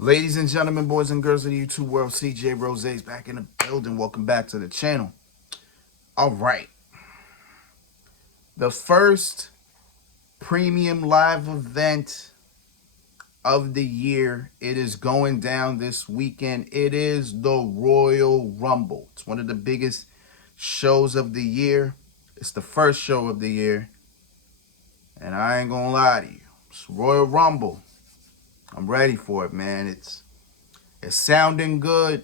Ladies and gentlemen, boys and girls of the YouTube world, CJ Rose's back in the building. Welcome back to the channel. All right. The first premium live event of the year. It is going down this weekend. It is the Royal Rumble. It's one of the biggest shows of the year. It's the first show of the year. And I ain't gonna lie to you. It's Royal Rumble. I'm ready for it, man. It's sounding good.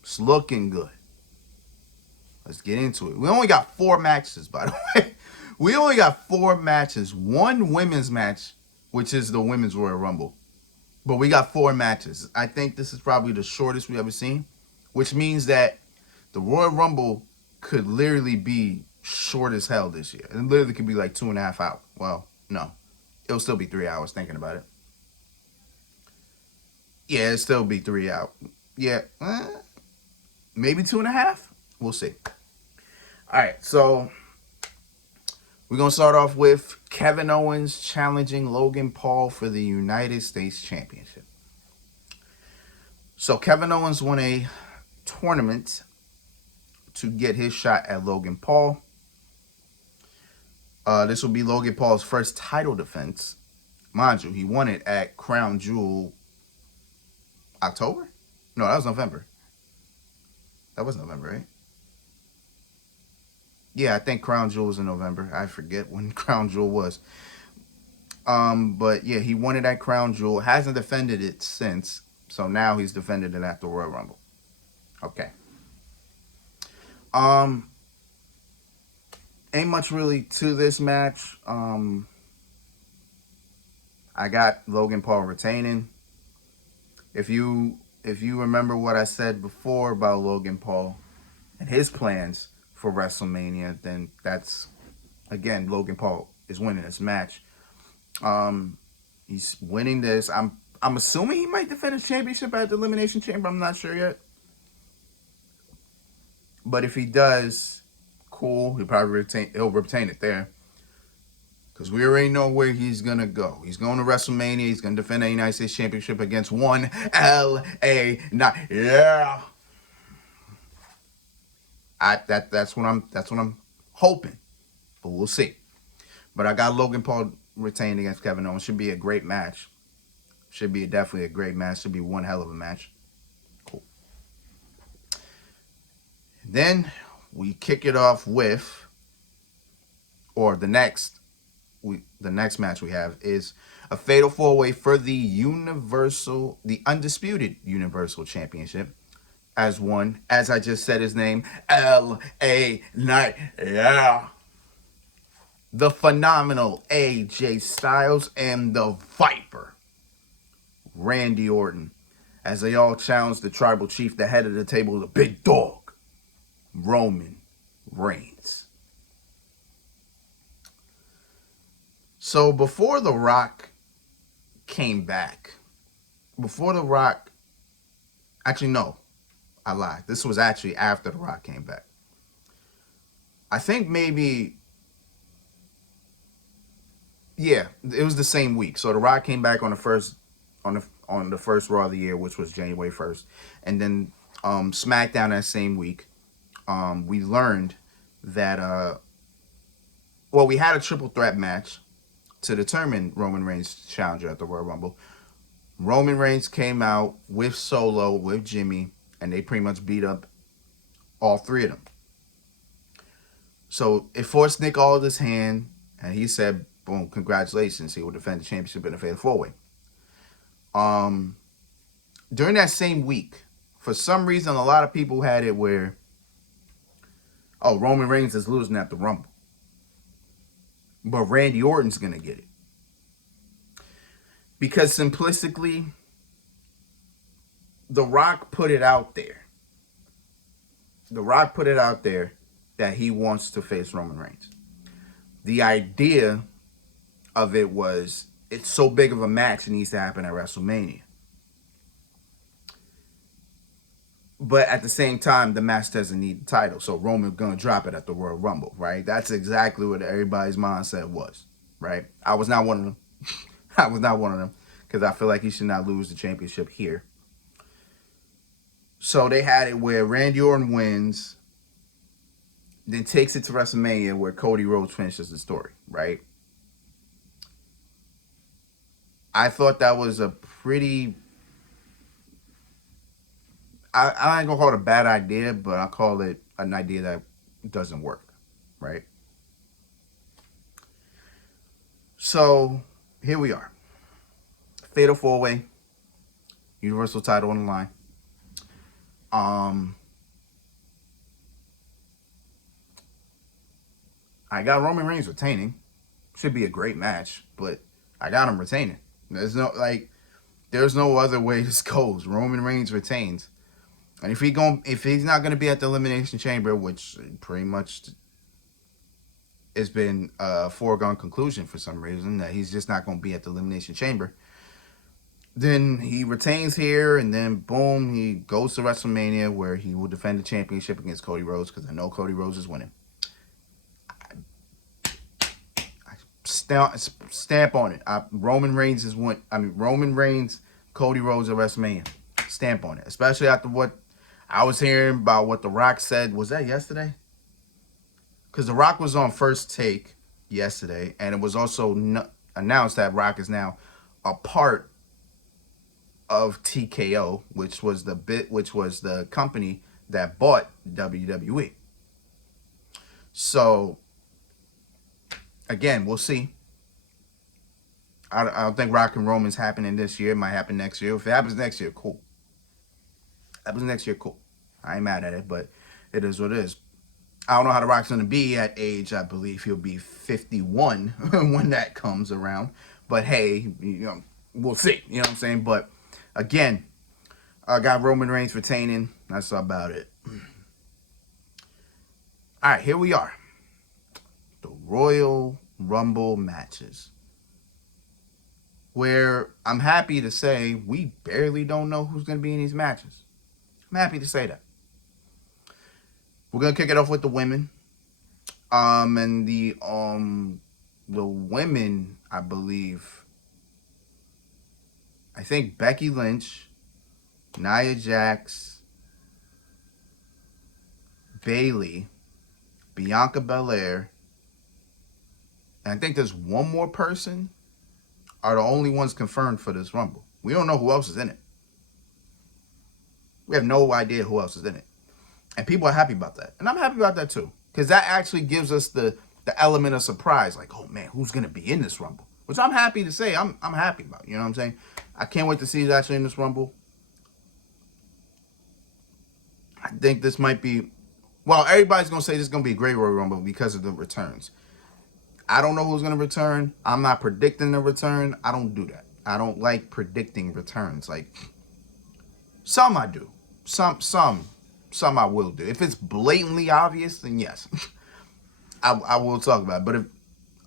It's looking good. Let's get into it. We only got 4 matches, by the way. We only got 4 matches. 1 women's match, which is the Women's Royal Rumble. But we got 4 matches. I think this is probably the shortest we ever seen, which means that the Royal Rumble could literally be short as hell this year. It literally could be like 2.5 hours. Well, no. It'll still be 3 hours thinking about it. Yeah, it'll still be 3 hours. Yeah, maybe 2.5. We'll see. All right, so we're going to start off with Kevin Owens challenging Logan Paul for the United States Championship. So Kevin Owens won a tournament to get his shot at Logan Paul. This will be Logan Paul's first title defense. Mind you, he won it at Crown Jewel October? No, that was November. That was November, right? Yeah, I think Crown Jewel was in November. I forget when Crown Jewel was. But yeah, he won it at Crown Jewel. Hasn't defended it since. So now he's defended it at the Royal Rumble. Okay. Ain't much really to this match. I got Logan Paul retaining. If you remember what I said before about Logan Paul and his plans for WrestleMania, then that's, again, Logan Paul is winning this match. He's winning this. I'm assuming he might defend his championship at the Elimination Chamber. I'm not sure yet. But if he does, cool. He'll retain it there. Because we already know where he's going to go. He's going to WrestleMania. He's going to defend the United States Championship against one L.A. Knight. Yeah. That's what I'm hoping. But we'll see. But I got Logan Paul retained against Kevin Owens. Should be a great match. Should be definitely a great match. Should be one hell of a match. Cool. Then we kick it off with, or the next match we have is a fatal 4-way for the undisputed Universal Championship. As I just said his name, L.A. Knight. Yeah. The phenomenal AJ Styles and the Viper, Randy Orton, as they all challenge the tribal chief, the head of the table, the big dog, Roman Reigns. So before The Rock came back, actually no, I lied. This was actually after The Rock came back. I think maybe, yeah, it was the same week. So The Rock came back on the first Raw of the year, which was January 1st. And then SmackDown that same week, we learned that, we had a triple threat match to determine Roman Reigns' challenger at the Royal Rumble. Roman Reigns came out with Solo, with Jimmy, and they pretty much beat up all 3 of them. So it forced Nick Aldis' hand, and he said, boom, congratulations. He will defend the championship in a fatal 4-way. During that same week, for some reason, a lot of people had it where, Roman Reigns is losing at the Rumble. But Randy Orton's going to get it. Because simplistically, The Rock put it out there. The Rock put it out there that he wants to face Roman Reigns. The idea of it was, it's so big of a match, it needs to happen at WrestleMania. But at the same time, the match doesn't need the title. So Roman's going to drop it at the Royal Rumble, right? That's exactly what everybody's mindset was, right? I was not one of them. because I feel like he should not lose the championship here. So they had it where Randy Orton wins, then takes it to WrestleMania where Cody Rhodes finishes the story, right? I thought that was a pretty... I ain't gonna call it a bad idea, but I call it an idea that doesn't work, right? So here we are. Fatal 4-Way, Universal title on the line. I got Roman Reigns retaining. Should be a great match, but I got him retaining. There's no other way this goes. Roman Reigns retains. And if he's not gonna be at the Elimination Chamber, which pretty much has been a foregone conclusion for some reason, that he's just not gonna be at the Elimination Chamber, then he retains here, and then boom, he goes to WrestleMania where he will defend the championship against Cody Rhodes, because I know Cody Rhodes is winning. Stamp on it. Roman Reigns, Cody Rhodes at WrestleMania. Stamp on it. Especially after what I was hearing about what The Rock said. Was that yesterday? Because The Rock was on First Take yesterday, and it was also announced that Rock is now a part of TKO, which was the company that bought WWE. So again, we'll see. I don't think Rock and Roman's happening this year. It might happen next year. If it happens next year, cool. Happens next year, cool. I ain't mad at it, but it is what it is. I don't know how The Rock's going to be at age. I believe he'll be 51 when that comes around. But hey, we'll see. You know what I'm saying? But again, I got Roman Reigns retaining. That's about it. All right, here we are. The Royal Rumble matches, where I'm happy to say we barely don't know who's going to be in these matches. I'm happy to say that. We're going to kick it off with the women. And the women, I think Becky Lynch, Nia Jax, Bayley, Bianca Belair, and I think there's one more person, are the only ones confirmed for this Rumble. We don't know who else is in it. We have no idea who else is in it. And people are happy about that. And I'm happy about that too. Because that actually gives us the element of surprise. Like, oh man, who's going to be in this Rumble? Which I'm happy to say I'm happy about. You know what I'm saying? I can't wait to see who's actually in this Rumble. I think this might be... Well, everybody's going to say this is going to be a great Royal Rumble because of the returns. I don't know who's going to return. I'm not predicting the return. I don't do that. I don't like predicting returns. Like, some I do. Some I will do. If it's blatantly obvious, then yes. I will talk about it. But if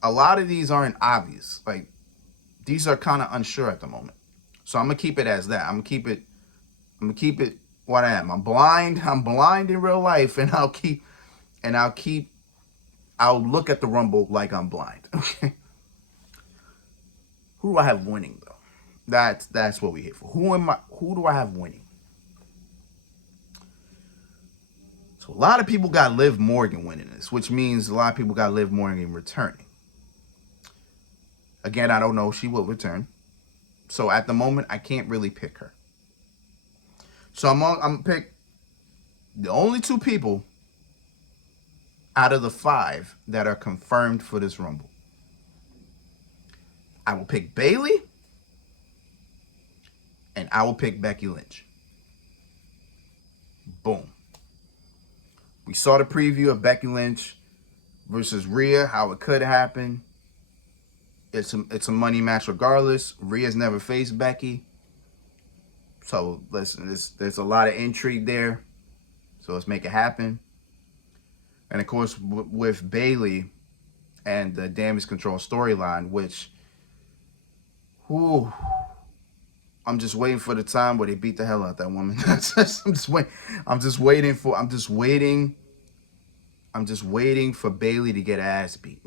a lot of these aren't obvious, like, these are kind of unsure at the moment. So I'm going to keep it as that. I'm going to keep it what I am. I'm blind in real life, and I'll look at the Rumble like I'm blind. Okay. Who do I have winning though? That's what we're here for. Who do I have winning? So a lot of people got Liv Morgan winning this, which means a lot of people got Liv Morgan returning. Again, I don't know if she will return. So at the moment, I can't really pick her. So I'm gonna pick the only two people out of the 5 that are confirmed for this Rumble. I will pick Bayley, and I will pick Becky Lynch. Boom. We saw the preview of Becky Lynch versus Rhea, how it could happen. It's a money match regardless. Rhea's never faced Becky. So listen, there's a lot of intrigue there. So let's make it happen. And of course, with Bayley and the Damage Control storyline, which, I'm just waiting for the time where they beat the hell out of that woman. I'm just waiting for Bayley to get her ass beat.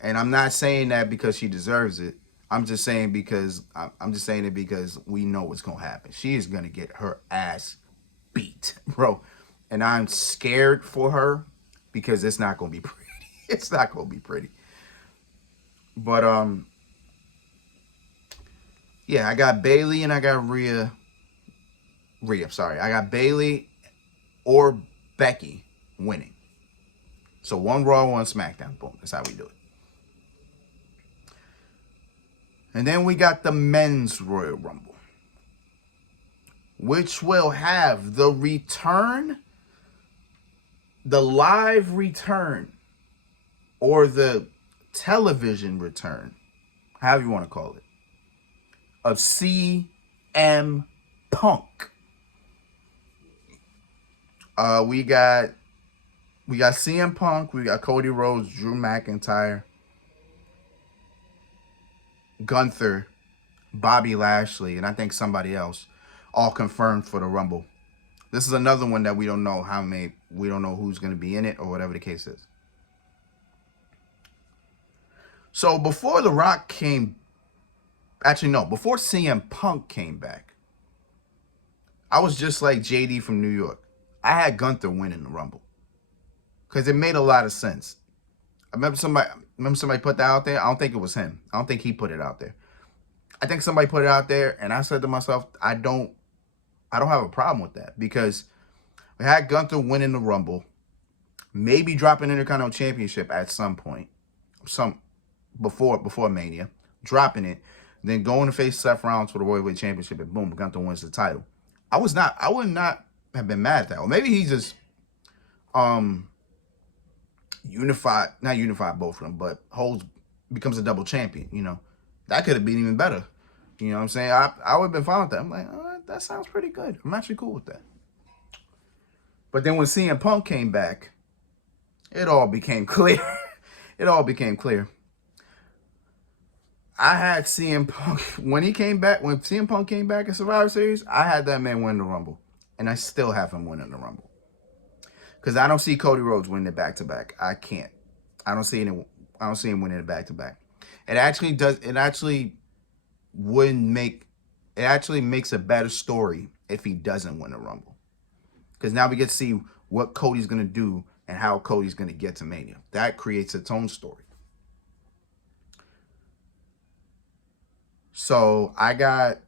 And I'm not saying that because she deserves it. I'm just saying because I'm just saying it because we know what's gonna happen. She is gonna get her ass beat, bro, and I'm scared for her because it's not gonna be pretty. It's not gonna be pretty. But yeah, I got Bailey and I got Rhea. Sorry, I got Bailey or Becky winning. So one Raw, one SmackDown. Boom. That's how we do it. And then we got the men's Royal Rumble, which will have the return, the live return, or the television return, however you want to call it, of CM Punk. We got CM Punk, we got Cody Rhodes, Drew McIntyre, Gunther, Bobby Lashley, and I think somebody else, all confirmed for the Rumble. This is another one that we don't know we don't know who's going to be in it or whatever the case is. So before The Rock came, before CM Punk came back, I was just like JD from New York. I had Gunther winning the Rumble because it made a lot of sense. I remember somebody put that out there. I don't think it was him. I don't think he put it out there. I think somebody put it out there, and I said to myself, I don't have a problem with that because we had Gunther winning the Rumble, maybe dropping Intercontinental Championship at some point, before Mania, dropping it, then going to face Seth Rollins for the Royal Weight Championship, and boom, Gunther wins the title. I would not have been mad at that. Or maybe he just not unified both of them, but becomes a double champion. You know, that could have been even better. You know what I'm saying? I would have been fine with that. I'm like, that sounds pretty good. I'm actually cool with that. But then when CM Punk came back, it all became clear. It all became clear. I had CM Punk when CM Punk came back in Survivor Series, I had that man win the Rumble. And I still have him winning the Rumble. Because I don't see Cody Rhodes winning it back to back. I can't. I don't see him winning it back to back. It actually makes a better story if he doesn't win the Rumble. Because now we get to see what Cody's gonna do and how Cody's gonna get to Mania. That creates its own story. So I got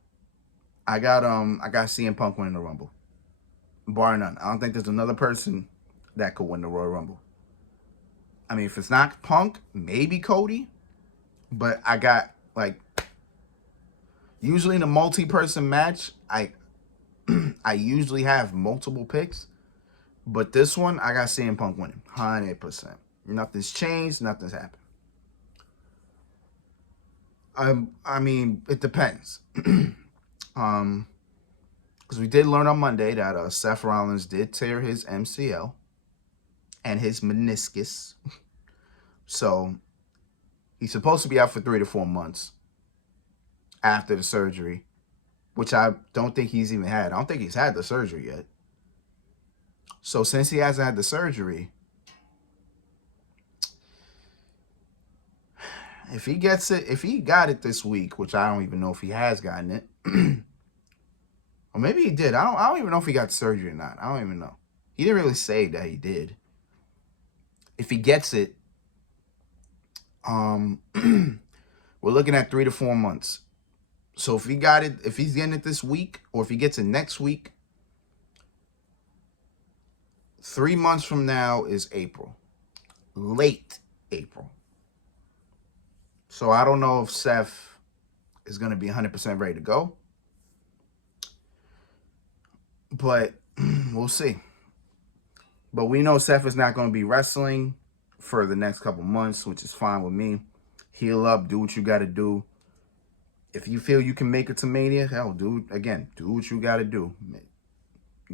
CM Punk winning the Rumble. Bar none. I don't think there's another person that could win the Royal Rumble. I mean, if it's not Punk, maybe Cody. But I got, usually in a multi-person match, I usually have multiple picks. But this one, I got CM Punk winning. 100%. Nothing's changed. Nothing's happened. I mean, it depends. Because we did learn on Monday that Seth Rollins did tear his MCL and his meniscus. So he's supposed to be out for 3 to 4 months after the surgery, which I don't think he's even had. I don't think he's had the surgery yet. So since he hasn't had the surgery, if he got it this week, which I don't even know if he has gotten it, or maybe he did. I don't even know if he got surgery or not. I don't even know. He didn't really say that he did. If he gets it, we're looking at 3 to 4 months. So if he's getting it this week, or if he gets it next week, 3 months from now is April. Late April. So I don't know if Seth is going to be 100% ready to go. But we'll see. But we know Seth is not going to be wrestling for the next couple months, which is fine with me. Heal up, do what you got to do. If you feel you can make it to Mania, hell, do what you got to do.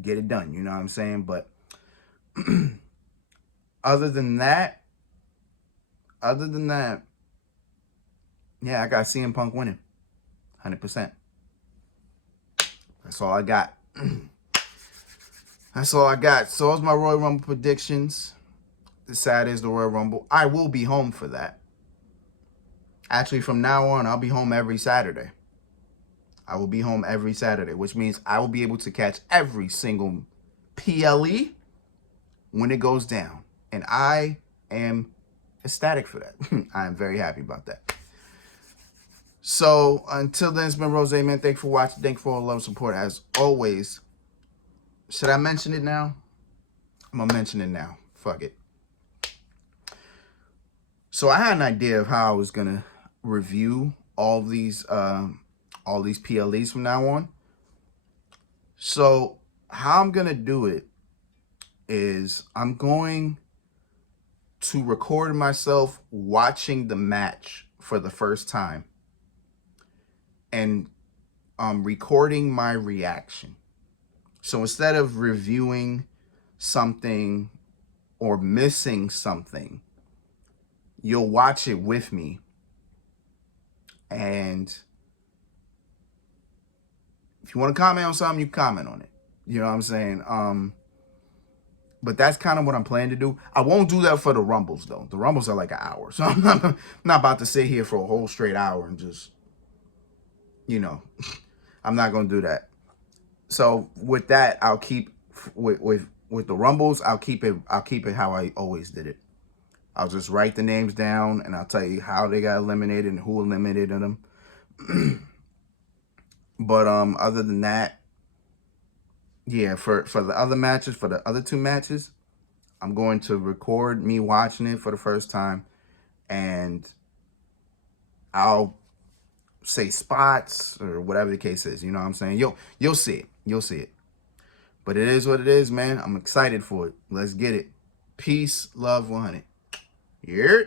Get it done, you know what I'm saying? But other than that, yeah, I got CM Punk winning. 100%. That's all I got. That's all I got. So those my Royal Rumble predictions. The Saturday's the Royal Rumble. I will be home for that. Actually, from now on, I'll be home every Saturday. I will be home every Saturday, which means I will be able to catch every single PLE when it goes down. And I am ecstatic for that. I am very happy about that. So until then, it's been Rose, man. Thank you for watching. Thank you for all the love and support as always. Should I mention it now? I'm gonna mention it now. Fuck it. So I had an idea of how I was gonna review all these PLEs from now on. So how I'm gonna do it is I'm going to record myself watching the match for the first time and recording my reaction. So instead of reviewing something or missing something, you'll watch it with me, and if you want to comment on something, you comment on it. You know what I'm saying? But that's kind of what I'm planning to do. I won't do that for the Rumbles, though. The Rumbles are like an hour. So I'm not about to sit here for a whole straight hour and just, you know, I'm not going to do that. So with that, I'll keep, with the Rumbles, I'll keep it how I always did it. I'll just write the names down, and I'll tell you how they got eliminated and who eliminated them. But other than that, yeah, for the other matches, for the other two matches, I'm going to record me watching it for the first time, and I'll say spots or whatever the case is. You know what I'm saying? You'll see it. You'll see it. But it is what it is, man. I'm excited for it. Let's get it. Peace, love, 100. Yeah.